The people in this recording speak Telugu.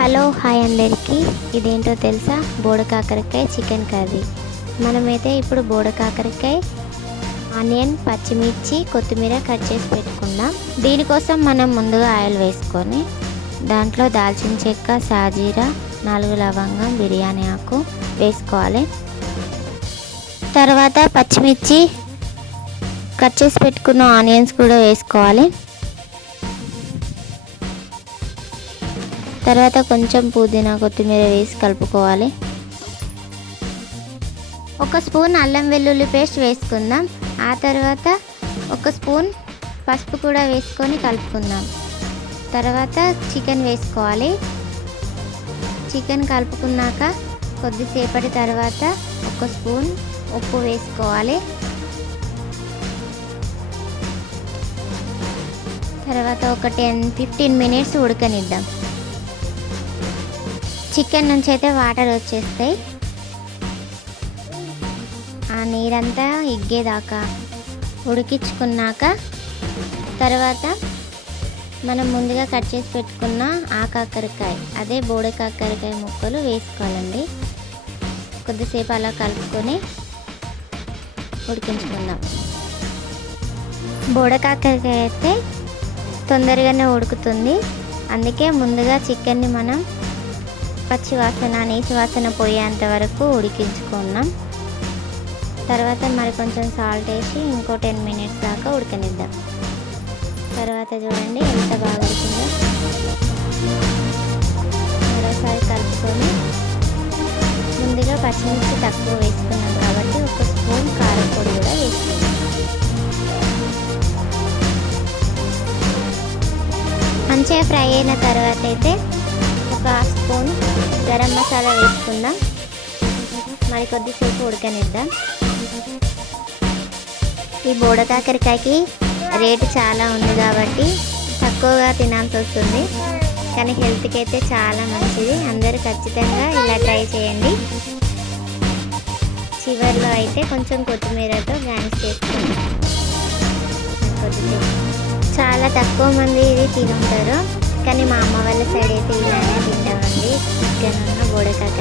హలో హాయ్ అందరికీ. ఇదేంటో తెలుసా? బోడకాకరకాయ చికెన్ కర్రీ. మనమైతే ఇప్పుడు బోడకాకరకాయ, ఆనియన్, పచ్చిమిర్చి, కొత్తిమీర కట్ చేసి పెట్టుకుందాం. దీనికోసం మనం ముందుగా ఆయిల్ వేసుకొని దాంట్లో దాల్చిన చెక్క, సాజీరా, 4 లవంగం, బిర్యానీ ఆకు వేసుకోవాలి. తర్వాత పచ్చిమిర్చి, కట్ చేసి పెట్టుకున్న ఆనియన్స్ కూడా వేసుకోవాలి. తర్వాత కొంచెం పుదీనా, కొత్తిమీర వేసి కలుపుకోవాలి. 1 స్పూన్ అల్లం వెల్లుల్లి పేస్ట్ వేసుకుందాం. ఆ తర్వాత 1 స్పూన్ పసుపు కూడా వేసుకొని కలుపుకుందాం. తర్వాత చికెన్ వేసుకోవాలి. చికెన్ కలుపుకున్నాక కొద్దిసేపటి తర్వాత 1 స్పూన్ ఉప్పు వేసుకోవాలి. తర్వాత ఒక 10-15 మినిట్స్ ఉడకనిద్దాం. చికెన్ నుంచి అయితే వాటర్ వచ్చేస్తాయి. ఆ నీరంతా ఇగ్గేదాకా ఉడికించుకున్నాక తర్వాత మనం ముందుగా కట్ చేసి పెట్టుకున్న ఆ కాకరకాయ, అదే బోడకాకరకాయ ముక్కలు వేసుకోవాలండి. కొద్దిసేపు అలా కలుపుకొని ఉడికించుకుందాం. బోడకాకరకాయ అయితే తొందరగానే ఉడుకుతుంది. అందుకే ముందుగా చికెన్ని మనం నీచు వాసన పోయేంత వరకు ఉడికించుకున్నాం. తర్వాత మరి కొంచెం సాల్ట్ వేసి ఇంకో 10 మినిట్స్ దాకా ఉడకనిద్దాం. తర్వాత చూడండి ఎంత బాగా ఉడికిందో. మరోసారి కలుపుకొని ముందుగా పచ్చిమిర్చి తక్కువ వేసుకున్నాం కాబట్టి 1 స్పూన్ కారం పొడి కూడా వేసుకున్నాం. మంచిగా ఫ్రై అయిన తర్వాత అయితే 1 స్పూన్ గరం మసాలా వేసుకుందాం. మరి కొద్దిసేపు ఉడకనిద్దాం. ఈ బోడకాకరకాయకి రేటు చాలా ఉంది కాబట్టి తక్కువగా తినాల్సి వస్తుంది. కానీ హెల్త్కి అయితే చాలా మంచిది. అందరూ ఖచ్చితంగా ఇలా ట్రై చేయండి. చివరిలో అయితే కొంచెం కొత్తిమీరతో గార్నిష్ చేసుకోండి. కొద్దిసేపు చాలా తక్కువ మంది ఇది తింటారు. కానీ మా అమ్మ వాళ్ళ సైడ్ అయితే ఇలానే తింటామండి. చికెన్ ఉన్న బోడకాకర